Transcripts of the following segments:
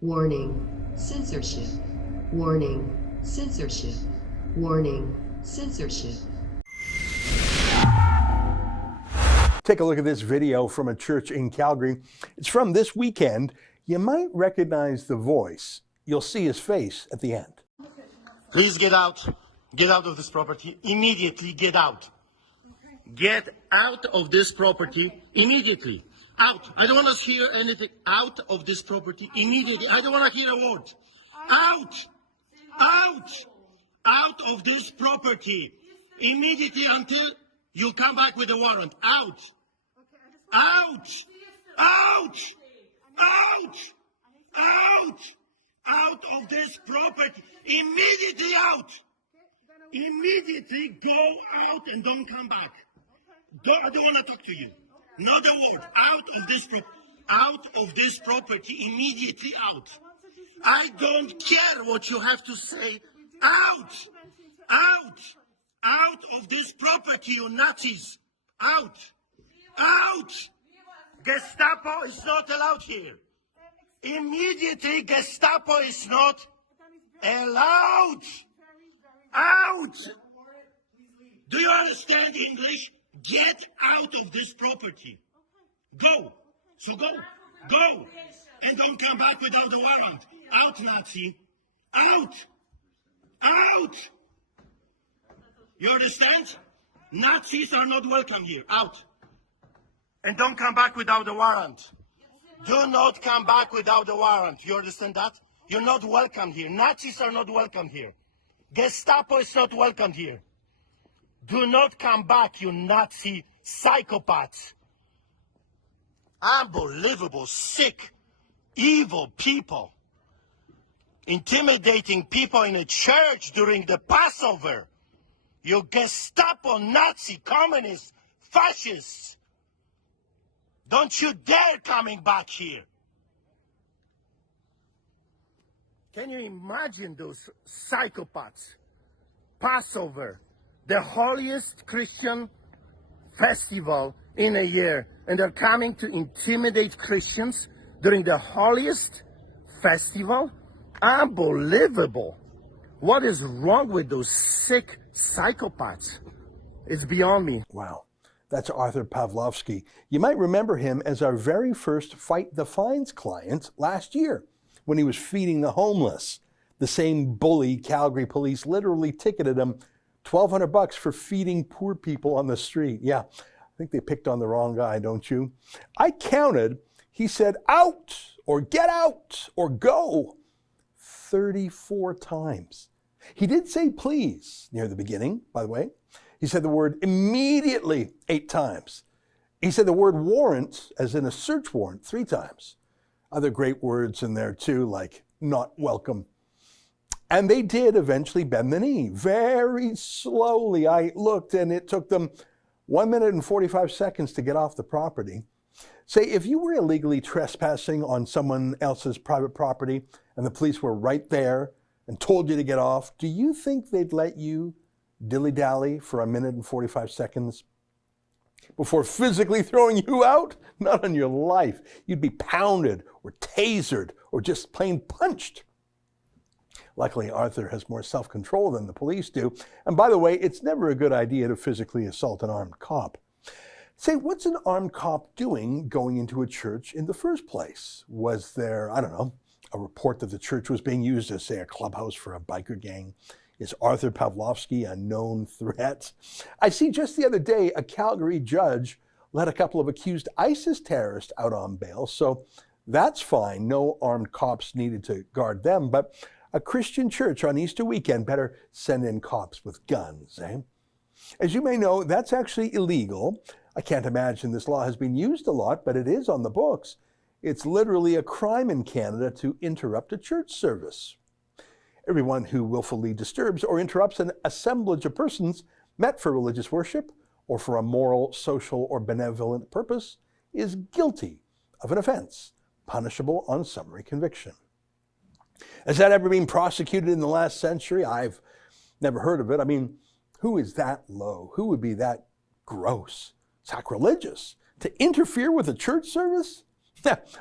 Warning, censorship. Warning, censorship. Warning, censorship. Take a look at this video from a church in Calgary. It's from this weekend. You might recognize the voice. You'll see his face at the end. Please get out. Get out of this property. Immediately get out. Get out of this property immediately. Out. I don't want to hear anything. Out of this property immediately. I don't want to hear a word. Out. Out. Out of this property immediately until you come back with a warrant. Out. Out. Out. Out. Out. Out of this property. Immediately out. Immediately go out and don't come back. I don't want to talk to you. Not a word. Out of this property. Immediately out. I don't care what you have to say. Out. Out. Out of this property, you Nazis. Out. Out. Gestapo is not allowed here. Immediately, Gestapo is not allowed. Out. Do you understand English? Get out of this property. Go. So go. Go. And don't come back without a warrant. Out, Nazi. Out. Out. You understand? Nazis are not welcome here. Out. And don't come back without a warrant. Do not come back without a warrant. You understand that? You're not welcome here. Nazis are not welcome here. Gestapo is not welcome here. Do not come back, you Nazi psychopaths. Unbelievable, sick, evil people. Intimidating people in a church during the Passover. You Gestapo, Nazi, communists, fascists. Don't you dare coming back here. Can you imagine those psychopaths? Passover, the holiest Christian festival in a year, and they're coming to intimidate Christians during the holiest festival? Unbelievable. What is wrong with those sick psychopaths? It's beyond me. Wow. That's Arthur Pawlowski. You might remember him as our very first Fight the Fines client last year when he was feeding the homeless. The same bully Calgary police literally ticketed him $1,200 for feeding poor people on the street. Yeah, I think they picked on the wrong guy, don't you? I counted. He said out or get out or go 34 times. He did say please near the beginning, by the way. He said the word immediately 8 times. He said the word warrant, as in a search warrant, 3 times. Other great words in there too, like not welcome. And they did eventually bend the knee. Very slowly. I looked and it took them 1 minute and 45 seconds to get off the property. Say, if you were illegally trespassing on someone else's private property and the police were right there and told you to get off, do you think they'd let you dilly-dally for 1 minute and 45 seconds before physically throwing you out? Not on your life. You'd be pounded or tasered or just plain punched. Luckily, Arthur has more self-control than the police do. And by the way, it's never a good idea to physically assault an armed cop. Say, what's an armed cop doing going into a church in the first place? Was there, I don't know, a report that the church was being used as, say, a clubhouse for a biker gang? Is Arthur Pawlowski a known threat? I see just the other day, a Calgary judge let a couple of accused ISIS terrorists out on bail, so that's fine. No armed cops needed to guard them, but a Christian church on Easter weekend better send in cops with guns, eh? As you may know, that's actually illegal. I can't imagine this law has been used a lot, but it is on the books. It's literally a crime in Canada to interrupt a church service. Everyone who willfully disturbs or interrupts an assemblage of persons met for religious worship or for a moral, social, or benevolent purpose is guilty of an offense, punishable on summary conviction. Has that ever been prosecuted in the last century? I've never heard of it. I mean, who is that low? Who would be that gross, sacrilegious to interfere with a church service?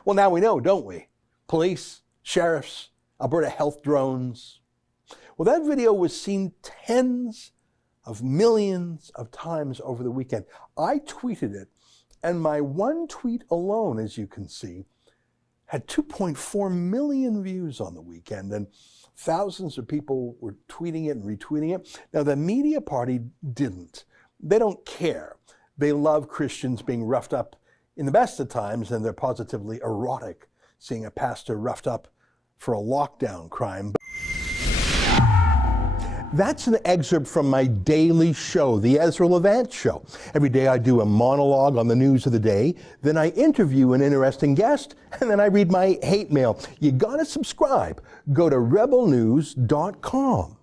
Well, now we know, don't we? Police sheriffs, Alberta health drones. Well, that video was seen tens of millions of times over the weekend. I tweeted it, and my one tweet alone, as you can see, had 2.4 million views on the weekend, and thousands of people were tweeting it and retweeting it. Now, the media party didn't. They don't care. They love Christians being roughed up in the best of times, and they're positively erotic seeing a pastor roughed up for a lockdown crime. That's an excerpt from my daily show, The Ezra Levant Show. Every day I do a monologue on the news of the day, then I interview an interesting guest, and then I read my hate mail. You gotta subscribe. Go to rebelnews.com.